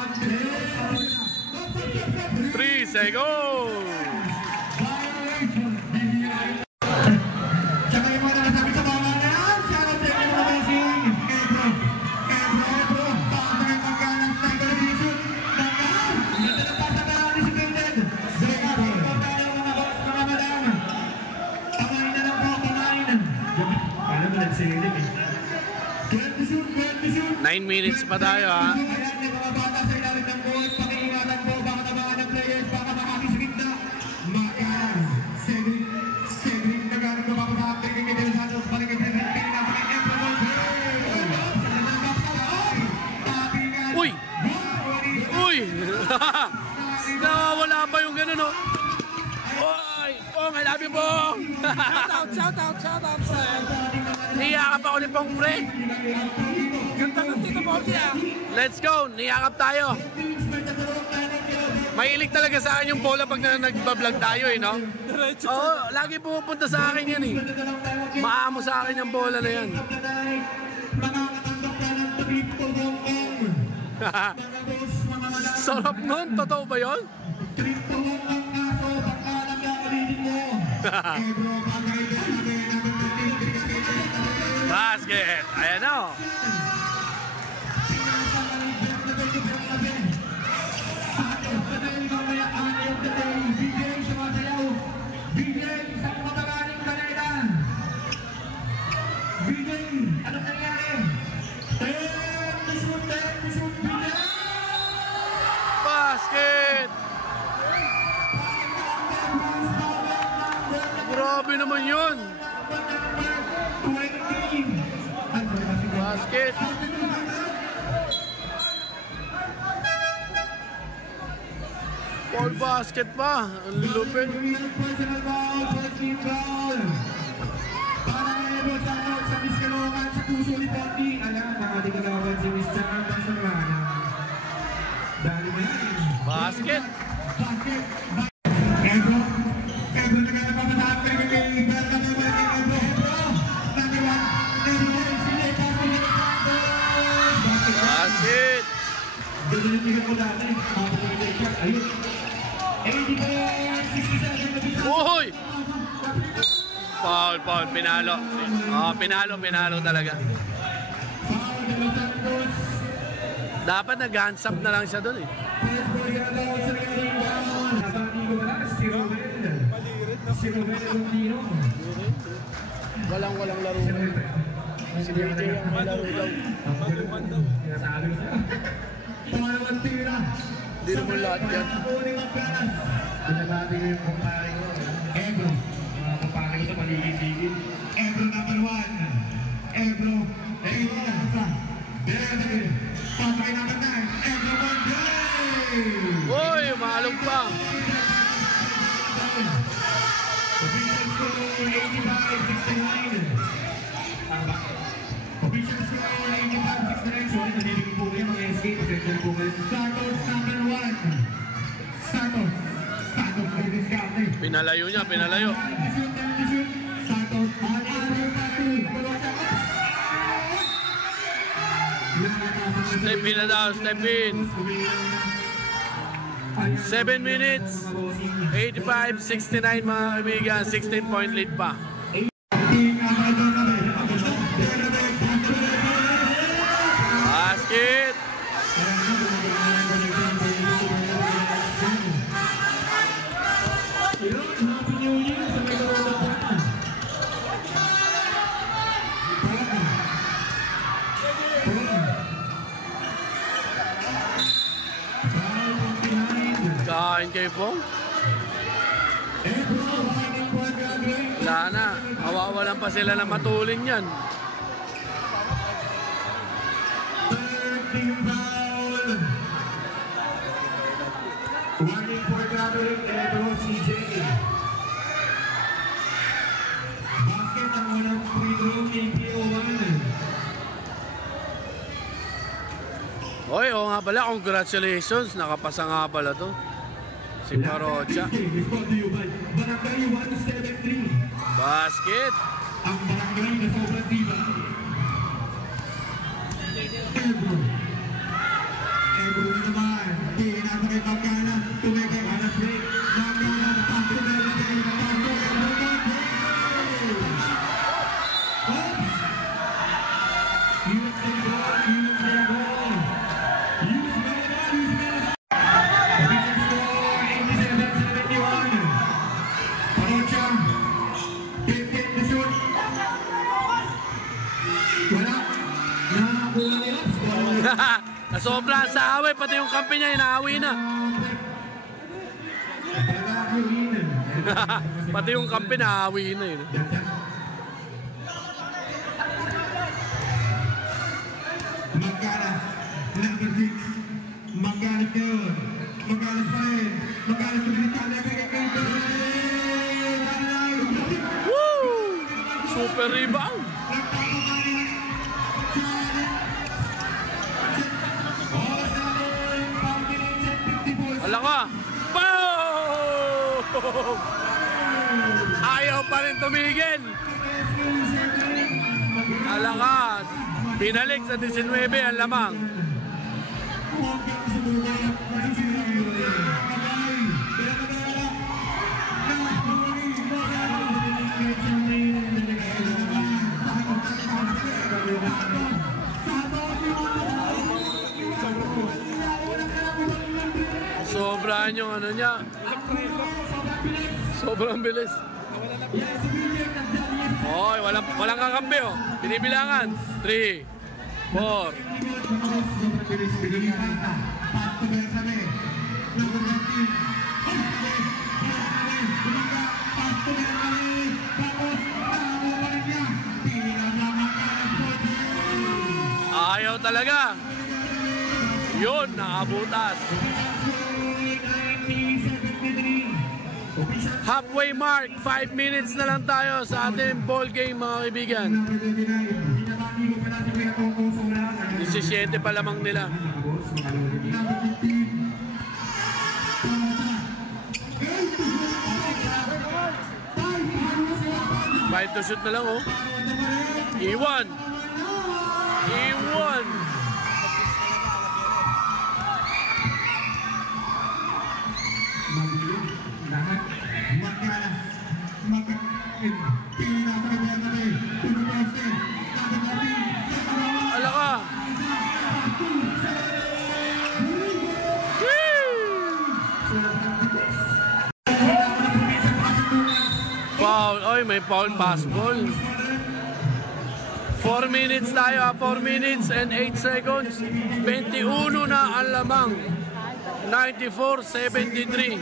3 seconds. Tsaka yung mga nakasabi sa baba na yan, shout out sa inyo mga blessing. Ebro, baka yung magkanan sa tayo na sinusut. Nagkaan, ganda ng pasabahan ni si Bilded. Zeka, pagkakaroon mga boss, mga madam. Tamayin na lang po, tamayin. Alam mo, nagsilip eh. 20 shoot, 20 shoot. 9 minutes pa tayo ha. Ayan, may mga bata sa ilalim ng board. Pakiingatan po, baka tabangan ng players, baka makakisakit na. Makanan, Cedric, naghanap na baka sa ating kay Del Santos, balik kay Cedric, pinapakay kay Emperor. Uy! Uy! Nawawala pa yung gano'n, no? Uy! Pong, I love you, Pong! Shout out. Niyakap ako ni Pong, pre! Ganda ng Tito Bordy ah. Let's go! Niyakap tayo! Mahilig talaga sa akin yung bola pag nagbablog tayo, eh, no? Diretso. Oo, lagi pumupunta sa akin yan, eh. Maamo sa akin yung bola na yan. Makakatandok na ng triple Hong Kong. Mga boss, mga madam. Sarap nun! Totoo ba yun? Triple Hong Kong kaso, pagkalang kakalitin mo. Ebro, pagkaitin natin natin Basket! Ayan o! Basket! Grabe naman yun! Basket! Ball basket pa! Ang lupit! Basket! Basket! Uy! Foul, pinalo. Pinalo talaga. Dapat nag-hands up na lang siya doon eh. Walang laro. Si DJ ang may laro daw. Pangalawang tira. Hindi naman lahat yan. Pinabati ko yung kumpare ko. Ebro. Mga kumpare ko sa paligid-ligid. Ebro number 1. Ebro. Ebro number 1. Patay number 9. Ebro Monday. Uy, maalog pa. Official score 85-69. Official score 85-69. Sorry, nalilingin po kayo mga escape. Official po kayo. Santos number 1. Santos may discount. Pinalayo niya, pinalayo. Santos, Step in na daw, step in. 7 minutes. 85-69 mga kaibigan. 16-point lead pa. Basket. Kain kay Pong. Wala na. Awawalan pa sila ng matulin yan. Warning for grabbing Ebro CJ. Basket ang unang free throw, KPO1. Oy, oo nga pala, congratulations. Nakapasa nga pala to. Si Parocha. Basket. Ang barangay na sobrang diba. Ebro na naman. Tingnan mo kay Magana. Tumigay ka na break. Magana na paso. Meron na kayo na paso. Ebro na break. Oops! Use the ball. Use the ball. Use the ball. Use the ball. Big score. 87-71. Parocha. 15 to shoot. Wala. Nakakuha nila. Nasobra sa away, pati yung kampi niya inaawi na. Pati yung kampi naawi na yun. Magana, number 6. Magana yun. Magana pa rin. Magana tumitala kay Woo! Super rebound. Ala ka! Boom! Ayaw pa rin tumigil. Ala ka! Pinalik sa 19 ang lamang. Sobrang yung ano niya. Sobrang bilis. Oy, walang kakampi oh. Binibilangan. 3, 4. Ayaw talaga. Yun, nakabutas. Halfway mark, 5 minutes na lang tayo sa ating ball game mga kaibigan. 17 pa lamang nila. 5 to shoot na lang oh. Iwan. Ala ka. Foul. Oy, may foul basketball. 4 minutes tayo, 4 minutes and 8 seconds. 21 na ang lamang. 94-73.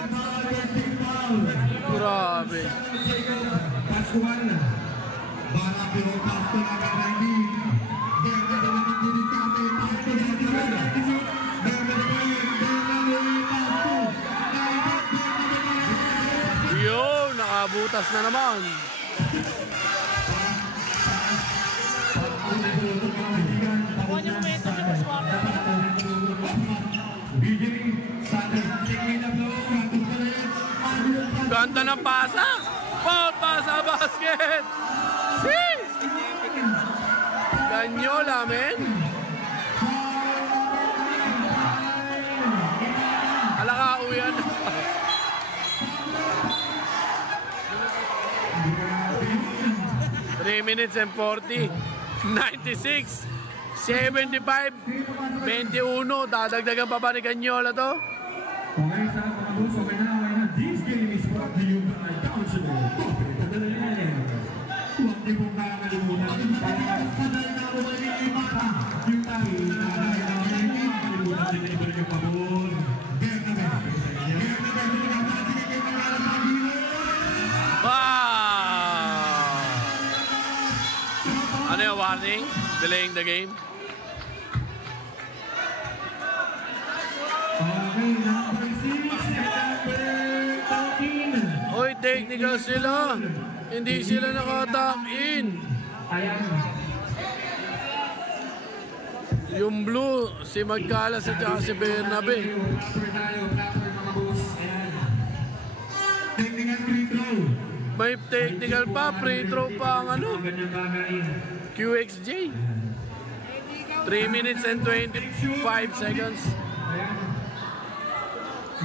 Grabe. Yo, nakabutas na naman. Ganda ng pasa. Foul pasa basket. Jeez. Ganyola, men. Alaka, uyan. 3 minutes and 40. 96. 75. 21. Dadagdagan pa ba ni Ganyola to? Okay, sa mga boss, okay na. This game is brought to you by Councilor Coffee Padalayan. Huwag niyo pong nakakalimutan. Padal na ako ba yung imata? Yung tayo na nakakalimutan din na iba yung pabon. Ano yung warning? Delaying the game? Oy, technical sila. Hindi sila naka-tap in. Yung blue, si Magcalas at saka si Bernabe. Proper tayo, proper mga boss. Ayan. Technical free throw. May technical pa, free throw pa ang ano, Ganyang bagay. QXJ. 3 minutes and 25 seconds. Ayan.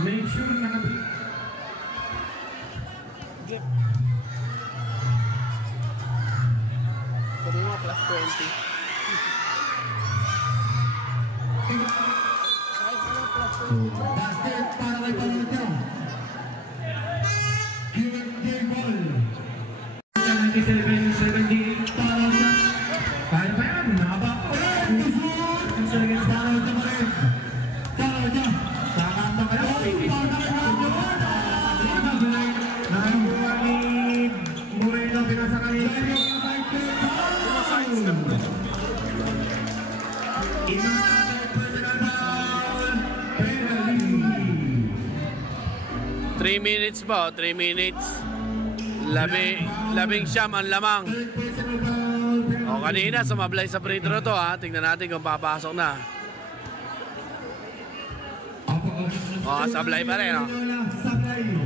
Make sure nakabit. Sabi mo, plus 20. Basket para kay Palotyo. QXJ ball. 97-78 Palotyo. Kaya pa yan, nakabako. Ang second Palotyo pa rin. Palotyo. Takanta kayo. Nakuha ni Moreno, pinasa kanina. Inaatay personal foul. Penalty. 3 minutes pa, 3 minutes. Labing siyam ang lamang. Personal foul. O kanina, sumablay sa free throw to ha. Tingnan natin kung papasok na. O, sablay pa rin. O. Sablay.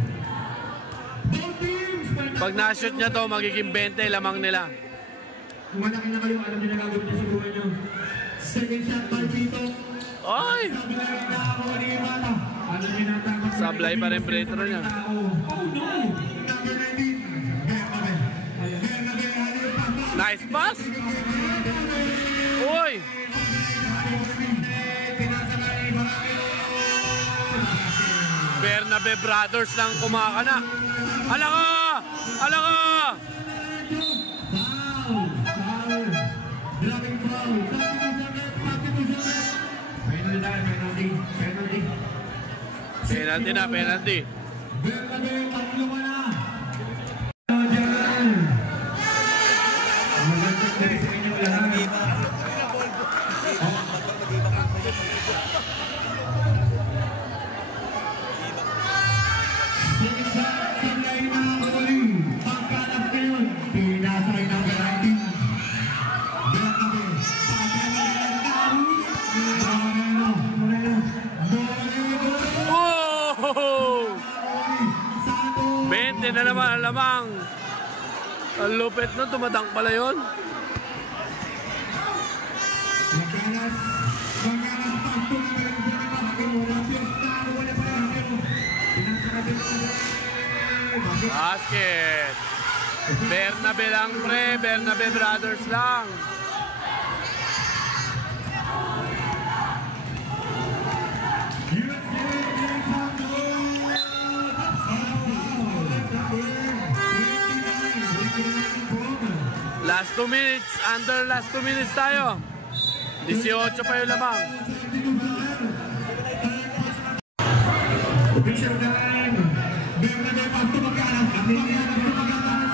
Both teams. Pag na-shoot niya to, magiging 20 lamang nila. Malaki na kayo, alam niyo na gagawin niyo sa buhay niyo. Second shot by Pito. Oy! Sablay na ako ni Mata. Alam niyo na tama. Sablay pa rin free throw niya. Oh no! Number 19. Bernabe. Bernabe, ano yung pass? Nice pass! Uy! Bernabe Brothers lang kumakana. Hala ka! Hala ka! Foul! Foul! Dropping foul! Penalty! Penalty! Penalty na, penalty. Bernabe, tatlo ka na! Diyan! Magandang day sa inyo lahat. Sablay na Oli. Pagkalas ngayon, pinasay ng Bernabe. Bernabe, pasay na Moreno. Oh! 20 na naman ang lamang. Ang lupit nun, tumatang pala yun. Magalas, pasto na meron sa kapatid mo. Rapios na, wala pa rin. Pinasakabit na Basket. Bernabe lang pre, Bernabe Brothers lang. Last 2 minutes, under last 2 minutes tayo. 18 pa yung lamang. Official time. Bernabe, pasto magkalas.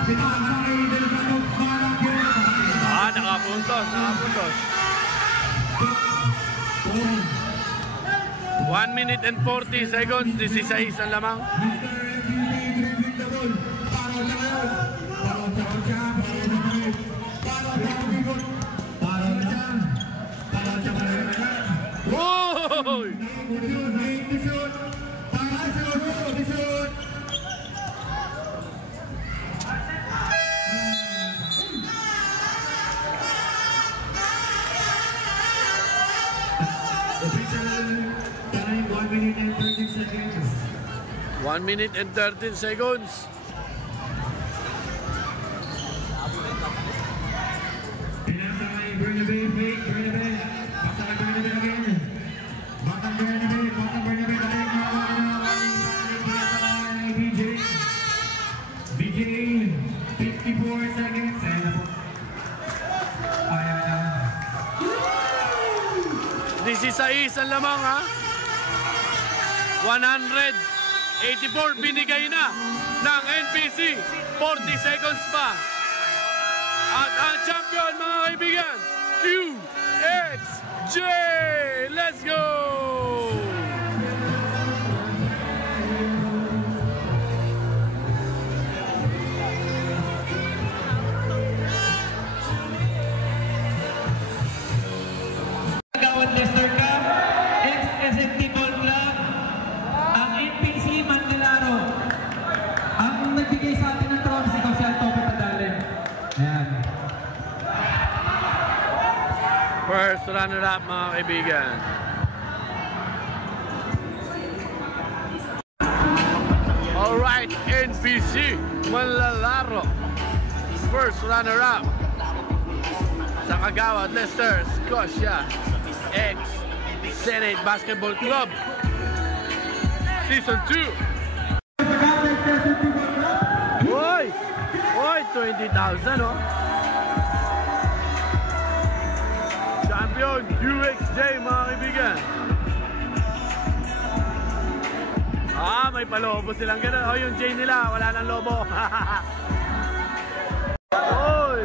Pinakasay, Delgado, Malagyan. Nakapuntos, nakapuntos. 1 minute and 40 seconds, 16 ang lamang. Whoa! Time 1 minute and 13 seconds. 1 minute and 13 seconds. Pinasay Bernabe, fake Bernabe. Pasay Bernabe again. Batang Bernabe, tayo pinasay BJ. BJ, 54 seconds. Ayan na po. Ayan. 16 ang lamang ha. 184 binigay na ng NPC. 40 seconds pa. At ang champion mga kaibigan, QXJ! Let's go! nagbigay sa atin ng trophy si Coach Tope Padalen. Ayan. First runner-up mga kaibigan. Alright, NPC Manlalaro. First runner-up sa Kagawad Lester Scotia X Senate Basketball Club Season 2. Oy! Oy! 20,000 oh! Champion UXJ mga kaibigan. May palobo silang gano'n. Oh, yung J nila, wala nang lobo. Oy!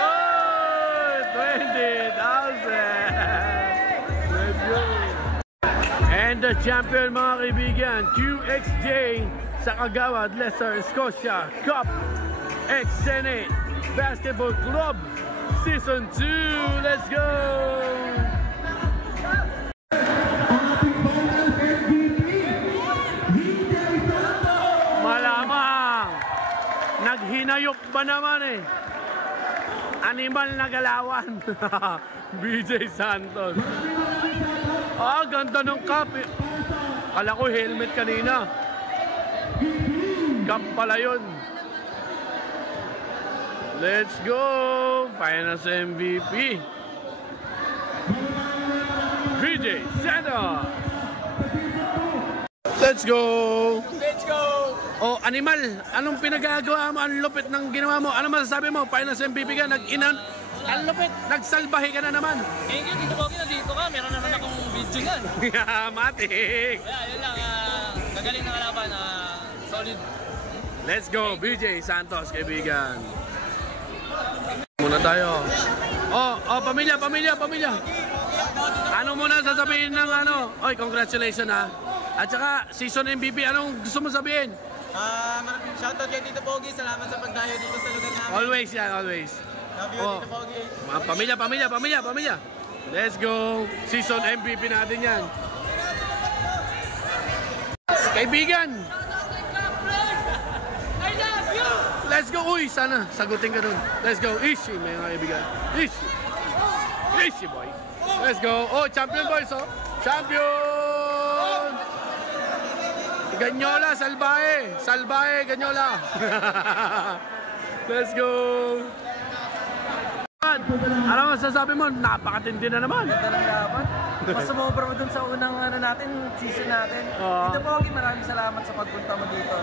Oy! 20,000! Let's go! And the champion mga kaibigan, QXJ sa Kagawad Lester Scotia Cup X Senate Basketball Club Season 2. Let's go! Malamang naghinayok ba naman eh? Animal na galawan. BJ Santos. Ganda ng cup eh. Kala ko helmet kanina. Cup pala yun. Let's go! Finals MVP. BJ Santos. Let's go! Let's go! Oh, Animal, anong pinagagawa mo? Ang lupit ng ginawa mo? Ano masasabi mo? Finals MVP ka, ang lupit, nagsalbahe ka na naman. Thank you, Tito Pogi, nandito ka. Meron naman akong video yan. Matik! Kaya, yun lang. Gagaling na kalaban. Solid. Let's go, BJ Santos, kaibigan. Muna tayo. Pamilya. Ano muna sasabihin ng ano? Oy, congratulations ha. At saka, season MVP, anong gusto mo sabihin? Shoutout kay Tito Pogi. Salamat sa pagdayo dito sa lugar namin. Always yan, always. Love you, Tito Pogi. Pamilya. Let's go. Season MVP natin yan. Kaibigan. I love you! Let's go. Uy, sana sagutin ka dun. Let's go. Easy, mga kaibigan. Easy, boy. Let's go. Oh, champion boys, oh. Champion! Ganyola, Salbahe, Ganyola. Let's go. Ano masasabi mo? Napakatindi na naman. Ganda ng laban. Mas sumobra mo dun sa unang season natin. Tito Pogi, maraming salamat sa pagpunta mo dito.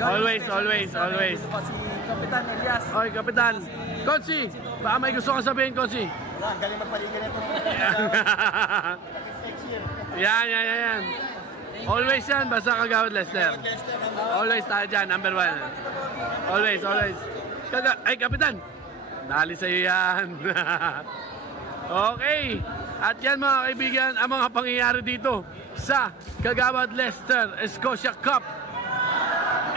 Always. Dito pa si Kapitan Elias. Okay, Kapitan. Konsi, baka may gusto kang sabihin, Konsi. Wala, galing magpaligan ito. Yan. Always yan, basta Kagawad Lester. Always tayo dyan, number 1. Always. Ay, Kapitan. Dali sa'yo yan. Okay. At yan mga kaibigan, ang mga pangyayari dito sa Kagawad Lester Scotia Cup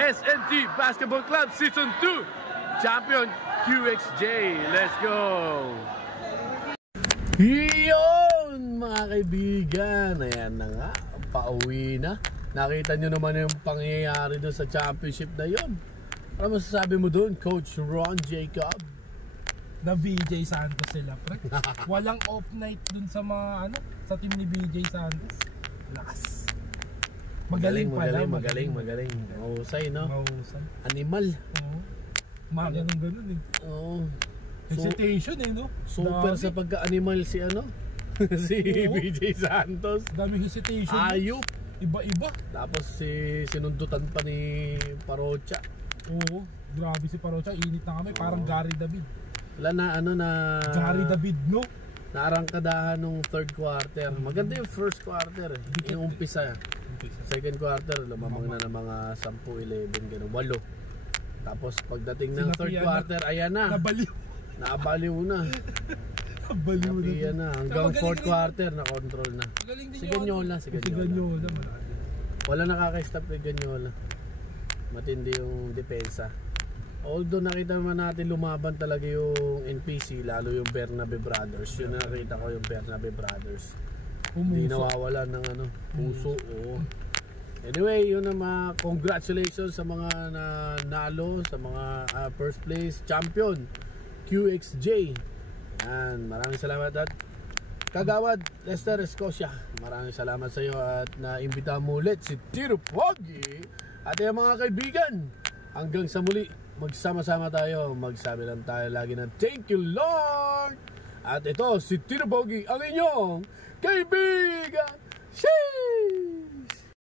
SNT Basketball Club Season 2 Champion QXJ. Let's go! Yun mga kaibigan, ayan na nga, pauwi na. Nakita nyo naman yung pangyayari doon sa championship na yun. Ano masasabi mo doon, Coach Ron Jacob? Na BJ Santos sila, pre. Walang off night dun sa mga sa team ni BJ Santos. Lakas. Magaling. Mahusay, no? Mahusay. Animal. Oo. Maga ng ganun eh. Oo. Hesitation eh, no? Super sa pagka-animal si si BJ Santos. Daming hesitation. Ayup. Iba-iba. Tapos sinundutan pa ni Parocha. Oo. Grabe si Parocha. Init na kami. Parang Gary David. Wala na Gary David, no? Naarangkadahan nung third quarter. Maganda yung first quarter eh. Yung umpisa. Second quarter, lumamang na ng mga 10-11, gano'n, 8. Tapos pagdating ng third quarter, ayan na. Nabaliw na. Nabaliw na. Hanggang fourth quarter, na-control na. Si Ganyola. Wala nakaka-stop kay Ganyola. Matindi yung depensa. although nakita naman natin lumaban talaga yung NPC, lalo yung Bernabe Brothers. Yun nakita ko, yung Bernabe Brothers. Hindi nawawala ng puso. Oo. Anyway, yun ang mga congratulations sa mga nanalo, sa mga first place champion QXJ. Yan, maraming salamat. At Kagawad Lester Escocia, maraming salamat sa iyo at naimbita mo ulit si Tito Pogi at yung mga kaibigan. Hanggang sa muli, magsama-sama tayo, magsabi lang tayo lagi ng thank you Lord. At ito si Tito Pogi, ang inyong kaibigan. Sheesh!